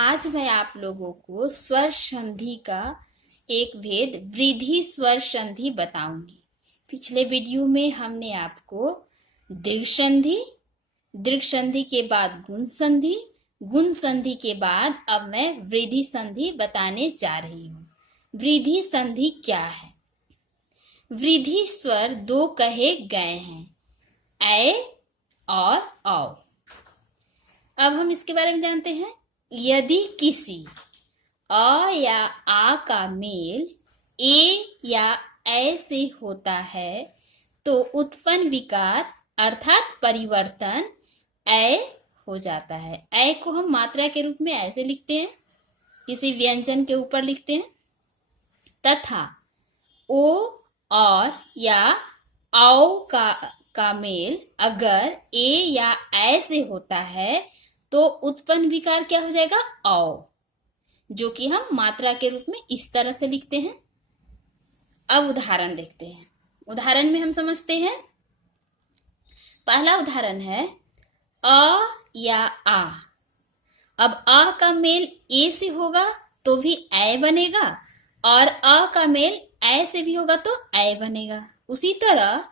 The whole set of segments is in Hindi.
आज मैं आप लोगों को स्वर संधि का एक भेद वृद्धि स्वर संधि बताऊंगी। पिछले वीडियो में हमने आपको दीर्घ संधि के बाद गुण संधि के बाद अब मैं वृद्धि संधि बताने जा रही हूँ। वृद्धि संधि क्या है? वृद्धि स्वर दो कहे गए हैं, ऐ और औ। अब हम इसके बारे में जानते हैं। यदि किसी अ या आ का मेल ए या ऐ से होता है तो उत्पन्न विकार अर्थात परिवर्तन ऐ हो जाता है। ऐ को हम मात्रा के रूप में ऐसे लिखते हैं, किसी व्यंजन के ऊपर लिखते हैं। तथा ओ और या औ का मेल अगर ए या ऐ से होता है तो उत्पन्न विकार क्या हो जाएगा? औ, जो कि हम मात्रा के रूप में इस तरह से लिखते हैं। अब उदाहरण देखते हैं। उदाहरण में हम समझते हैं। पहला उदाहरण है अ या आ। अब अ का मेल ए से होगा तो भी ऐ बनेगा, और अ का मेल ऐ से भी होगा तो ऐ बनेगा। उसी तरह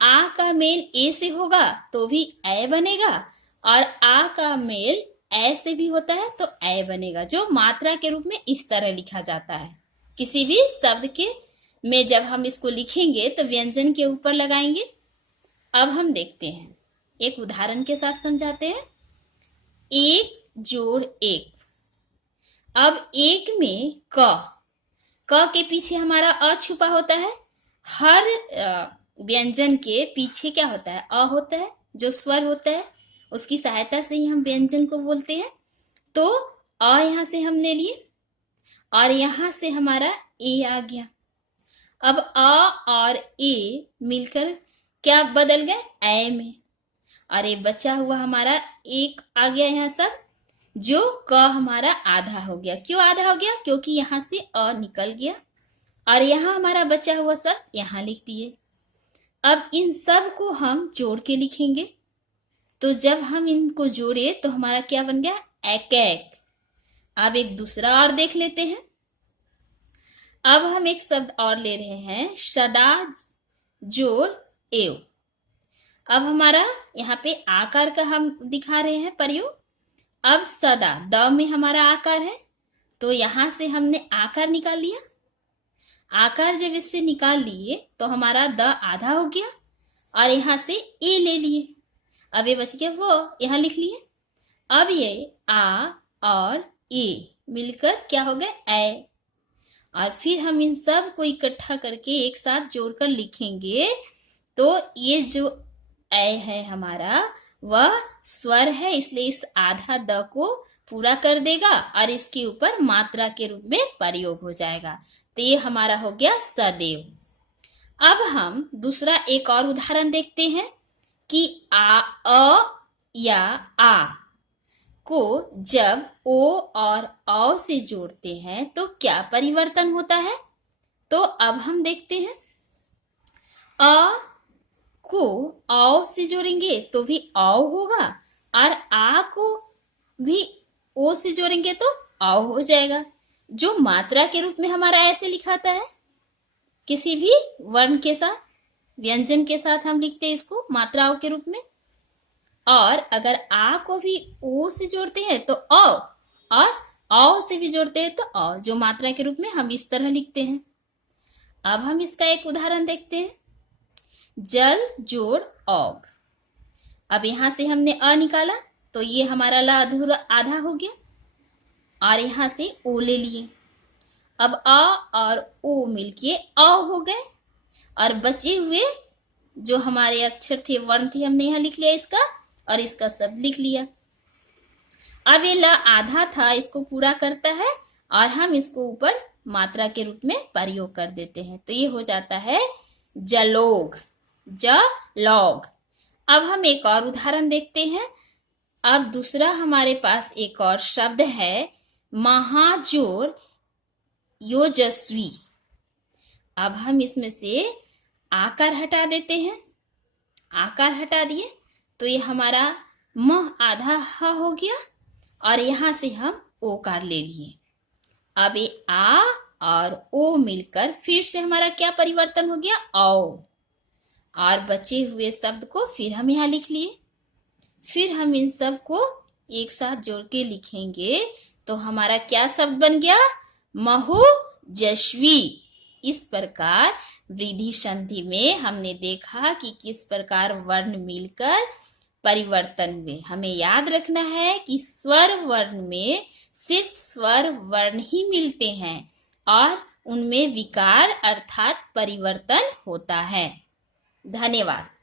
आ का मेल ए से होगा तो भी ऐ बनेगा, और आ का मेल ऐ से भी होता है तो ऐ बनेगा, जो मात्रा के रूप में इस तरह लिखा जाता है। किसी भी शब्द के में जब हम इसको लिखेंगे तो व्यंजन के ऊपर लगाएंगे। अब हम देखते हैं, एक उदाहरण के साथ समझाते हैं। एक जोड़ एक। अब एक में क के पीछे हमारा अ छुपा होता है। हर व्यंजन के पीछे क्या होता है? अ होता है, जो स्वर होता है उसकी सहायता से ही हम व्यंजन को बोलते हैं। तो अ यहां से हम ले लिए और यहां से हमारा ए आ गया। अब अ और ए मिलकर क्या बदल गए? ऐ में। और ये बचा हुआ हमारा एक आ गया यहाँ सब, जो क हमारा आधा हो गया। क्यों आधा हो गया? क्योंकि यहाँ से अ निकल गया और यहाँ हमारा बचा हुआ सब यहाँ लिख दिए। अब इन सब को हम जोड़ के लिखेंगे। तो जब हम इनको जोड़े तो हमारा क्या बन गया? एक एक। अब एक दूसरा और देख लेते हैं। अब हम एक शब्द और ले रहे हैं, सदा जोड़ एव। अब हमारा यहाँ पे आकार का हम दिखा रहे हैं प्रयोग। अब सदा द में हमारा आकार है तो यहां से हमने आकार निकाल लिया। आकार जब इससे निकाल लिए तो हमारा द आधा हो गया और यहां से ए ले लिए। अब ये बच गया वो, यहां लिख लिए। अब ये आ और ए मिलकर क्या हो गया? ऐ। और फिर हम इन सब को इकट्ठा करके एक साथ जोड़कर लिखेंगे तो ये जो ऐ है हमारा वह स्वर है, इसलिए इस आधा द को पूरा कर देगा और इसके ऊपर मात्रा के रूप में प्रयोग हो जाएगा। तो ये हमारा हो गया सदैव। अब हम दूसरा एक और उदाहरण देखते हैं कि अ या आ को जब ओ और औ से जोड़ते हैं तो क्या परिवर्तन होता है। तो अब हम देखते हैं। अ को औ से जोड़ेंगे तो भी औ होगा, और आ को भी ओ से जोड़ेंगे तो औ हो जाएगा, जो मात्रा के रूप में हमारा ऐसे लिखाता है। किसी भी वर्ण के साथ, व्यंजन के साथ हम लिखते हैं इसको मात्राओं के रूप में। और अगर आ को भी ओ से जोड़ते हैं तो औ, और औ से भी जोड़ते हैं तो औ, जो मात्रा के रूप में हम इस तरह लिखते हैं। अब हम इसका एक उदाहरण देखते हैं। जल जोड़ औग। अब यहां से हमने अ निकाला तो ये हमारा ला अधूरा आधा हो गया और यहां से ओ ले लिए। अब अ और ओ मिलके अ हो गए और बचे हुए जो हमारे अक्षर थे, वर्ण थे, हमने यहां लिख लिया इसका और इसका सब लिख लिया। अब ये ला आधा था, इसको पूरा करता है और हम इसको ऊपर मात्रा के रूप में प्रयोग कर देते हैं। तो ये हो जाता है जलोग, जलौग। अब हम एक और उदाहरण देखते हैं। अब दूसरा हमारे पास एक और शब्द है महाजोर योजस्वी। अब हम इसमें से आकार हटा देते हैं। आकार हटा दिए तो ये हमारा म आधा ह हो गया और यहां से हम ओकार ले लिए। अब ये आ और ओ मिलकर फिर से हमारा क्या परिवर्तन हो गया, औ। और बचे हुए शब्द को फिर हम यहाँ लिख लिए। फिर हम इन सब को एक साथ जोड़ के लिखेंगे तो हमारा क्या शब्द बन गया, महुजस्वी। इस प्रकार वृद्धि संधि में हमने देखा कि किस प्रकार वर्ण मिलकर परिवर्तन हुए। हमें याद रखना है कि स्वर वर्ण में सिर्फ स्वर वर्ण ही मिलते हैं और उनमें विकार अर्थात परिवर्तन होता है। धन्यवाद।